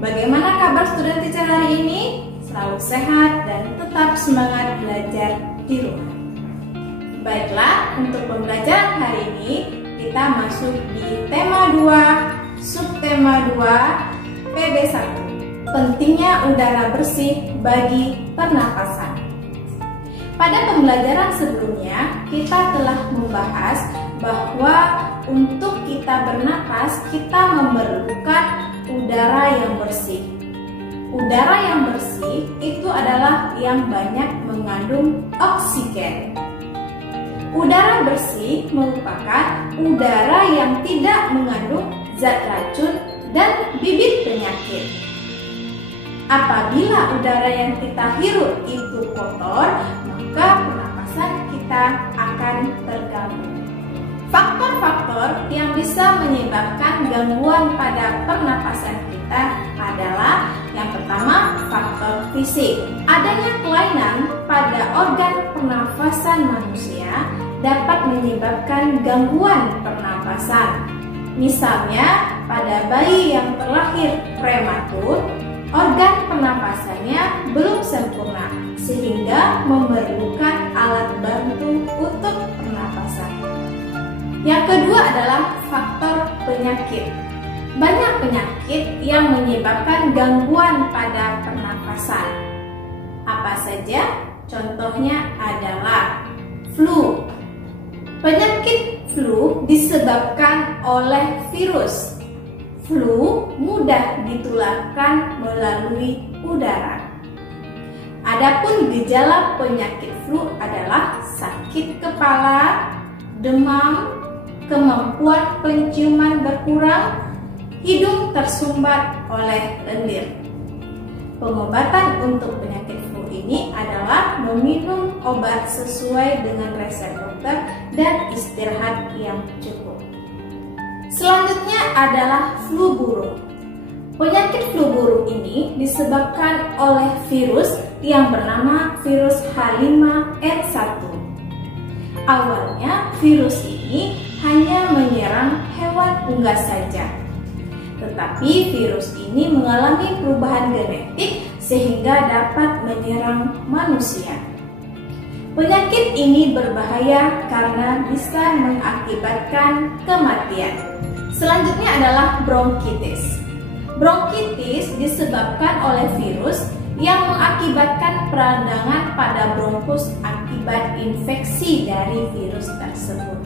Bagaimana kabar student teacher hari ini? Selalu sehat dan tetap semangat belajar di rumah. Baiklah, untuk pembelajaran hari ini kita masuk di tema 2, subtema 2, PB1. Pentingnya udara bersih bagi pernapasan. Pada pembelajaran sebelumnya, kita telah membahas bahwa untuk kita bernapas, kita memerlukan udara yang bersih. Udara yang bersih itu adalah yang banyak mengandung oksigen. Udara bersih merupakan udara yang tidak mengandung zat racun dan bibit penyakit. Apabila udara yang kita hirup itu kotor, maka pernapasan kita akan terganggu. Faktor-faktor yang bisa menyebabkan gangguan pada pernapasan kita adalah yang pertama, faktor fisik. Adanya kelainan pada organ pernafasan manusia dapat menyebabkan gangguan pernapasan. Misalnya, pada bayi yang terlahir prematur, organ pernapasannya belum sempurna sehingga memerlukan alat bantu untuk pernapasan. Yang kedua adalah faktor penyakit. Banyak penyakit yang menyebabkan gangguan pada pernapasan. Apa saja? Contohnya adalah flu. Penyakit flu disebabkan oleh virus. Flu mudah ditularkan melalui udara. Adapun gejala penyakit flu adalah sakit kepala, demam, kemampuan penciuman berkurang, hidung tersumbat oleh lendir. Pengobatan untuk penyakit flu ini adalah meminum obat sesuai dengan resep dokter dan istirahat yang cukup. Selanjutnya adalah flu burung. Penyakit flu burung ini disebabkan oleh virus yang bernama virus H5N1. Awalnya virus ini hanya menyerang hewan unggas saja. Tetapi virus ini mengalami perubahan genetik sehingga dapat menyerang manusia. Penyakit ini berbahaya karena bisa mengakibatkan kematian. Selanjutnya adalah bronkitis. Bronkitis disebabkan oleh virus yang mengakibatkan peradangan pada bronkus akibat infeksi dari virus tersebut.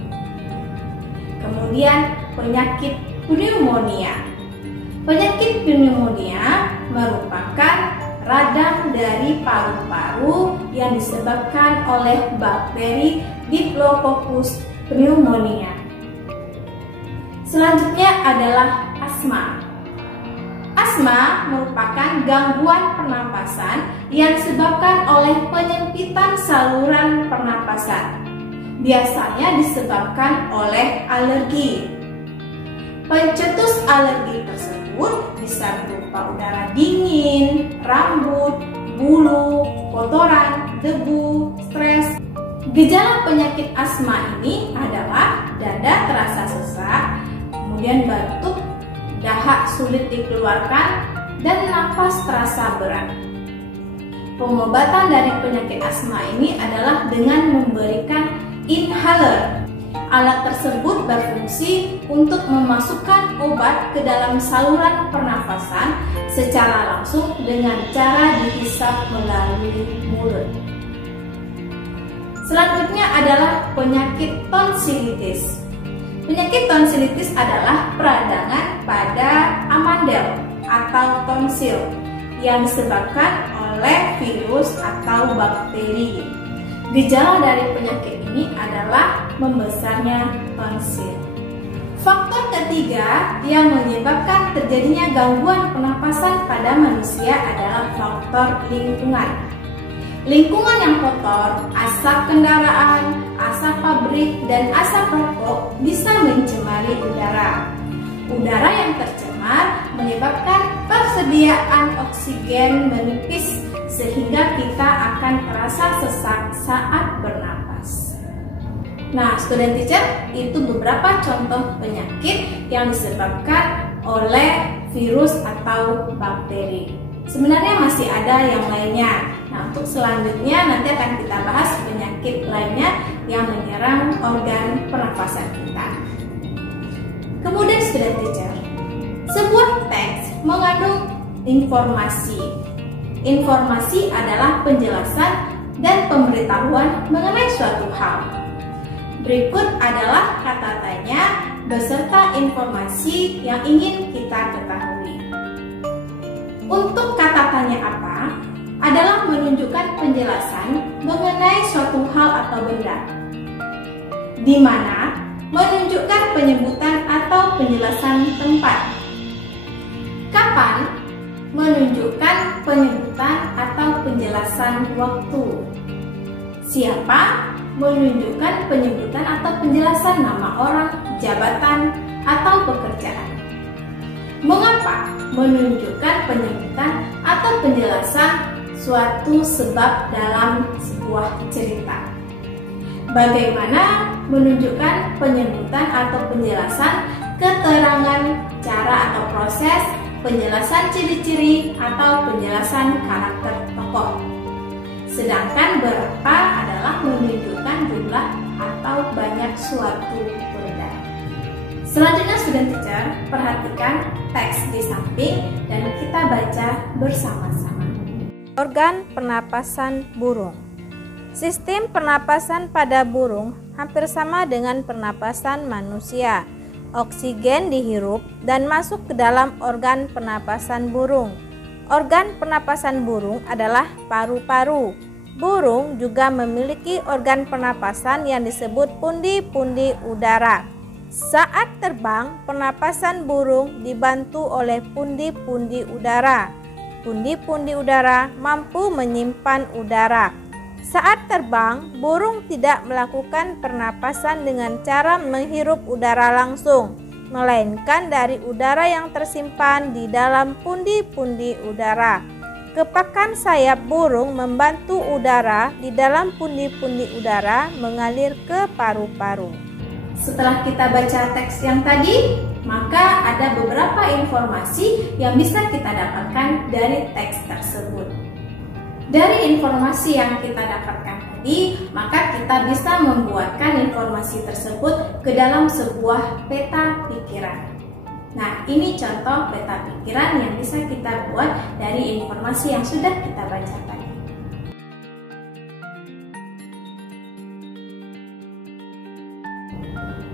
Kemudian penyakit pneumonia. Penyakit pneumonia merupakan radang dari paru-paru yang disebabkan oleh bakteri Diplococcus pneumonia. Selanjutnya adalah asma. Asma merupakan gangguan pernapasan yang disebabkan oleh penyempitan saluran pernapasan. Biasanya disebabkan oleh alergi. Pencetus alergi tersebut bisa berupa udara dingin, rambut, bulu, kotoran, debu, stres. Gejala penyakit asma ini adalah dada terasa sesak, kemudian batuk, dahak sulit dikeluarkan, dan napas terasa berat. Pengobatan dari penyakit asma ini adalah dengan memberikan inhaler. Alat tersebut berfungsi untuk memasukkan obat ke dalam saluran pernafasan secara langsung dengan cara dihisap melalui mulut. Selanjutnya adalah penyakit tonsilitis. Penyakit tonsilitis adalah peradangan pada amandel atau tonsil yang disebabkan oleh virus atau bakteri. Gejala dari penyakit ini adalah membesarnya tonsil. Faktor ketiga yang menyebabkan terjadinya gangguan pernapasan pada manusia adalah faktor lingkungan. Lingkungan yang kotor, asap kendaraan, asap pabrik, dan asap rokok bisa mencemari udara. Udara yang tercemar menyebabkan persediaan oksigen menipis sehingga kita akan terasa sesak saat bernapas. Nah, student teacher, itu beberapa contoh penyakit yang disebabkan oleh virus atau bakteri. Sebenarnya masih ada yang lainnya. Nah, untuk selanjutnya nanti akan kita bahas penyakit lainnya yang menyerang organ pernapasan kita. Kemudian student teacher, sebuah teks mengandung informasi. Informasi adalah penjelasan dan pemberitahuan mengenai suatu hal. Berikut adalah kata tanya beserta informasi yang ingin kita ketahui. Untuk kata tanya apa adalah menunjukkan penjelasan mengenai suatu hal atau benda, di mana menunjukkan penyebutan atau penjelasan tempat. Kapan menunjukkan penyebutan atau penjelasan waktu. Siapa menunjukkan penyebutan atau penjelasan nama orang, jabatan, atau pekerjaan. Mengapa menunjukkan penyebutan atau penjelasan suatu sebab dalam sebuah cerita. Bagaimana menunjukkan penyebutan atau penjelasan keterangan cara atau proses, penjelasan ciri-ciri atau penjelasan karakter tokoh. Sedangkan berapa adalah menunjukkan jumlah atau banyak suatu benda. Selanjutnya student teacher, perhatikan teks di samping dan kita baca bersama-sama. Organ pernapasan burung. Sistem pernapasan pada burung hampir sama dengan pernapasan manusia. Oksigen dihirup dan masuk ke dalam organ pernapasan burung. Organ pernapasan burung adalah paru-paru. Burung juga memiliki organ pernapasan yang disebut pundi-pundi udara. Saat terbang, pernapasan burung dibantu oleh pundi-pundi udara. Pundi-pundi udara mampu menyimpan udara. Saat terbang, burung tidak melakukan pernapasan dengan cara menghirup udara langsung, melainkan dari udara yang tersimpan di dalam pundi-pundi udara. Kepakan sayap burung membantu udara di dalam pundi-pundi udara mengalir ke paru-paru. Setelah kita baca teks yang tadi, maka ada beberapa informasi yang bisa kita dapatkan dari teks tersebut. Dari informasi yang kita dapatkan tadi, maka kita bisa membuatkan informasi tersebut ke dalam sebuah peta pikiran. Nah, ini contoh peta pikiran yang bisa kita buat dari informasi yang sudah kita baca tadi.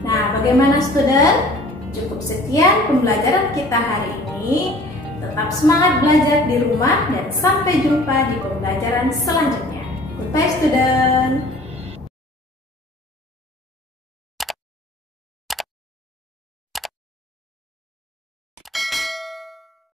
Nah, bagaimana student? Cukup sekian pembelajaran kita hari ini. Tetap semangat belajar di rumah dan sampai jumpa di pembelajaran selanjutnya. Goodbye student!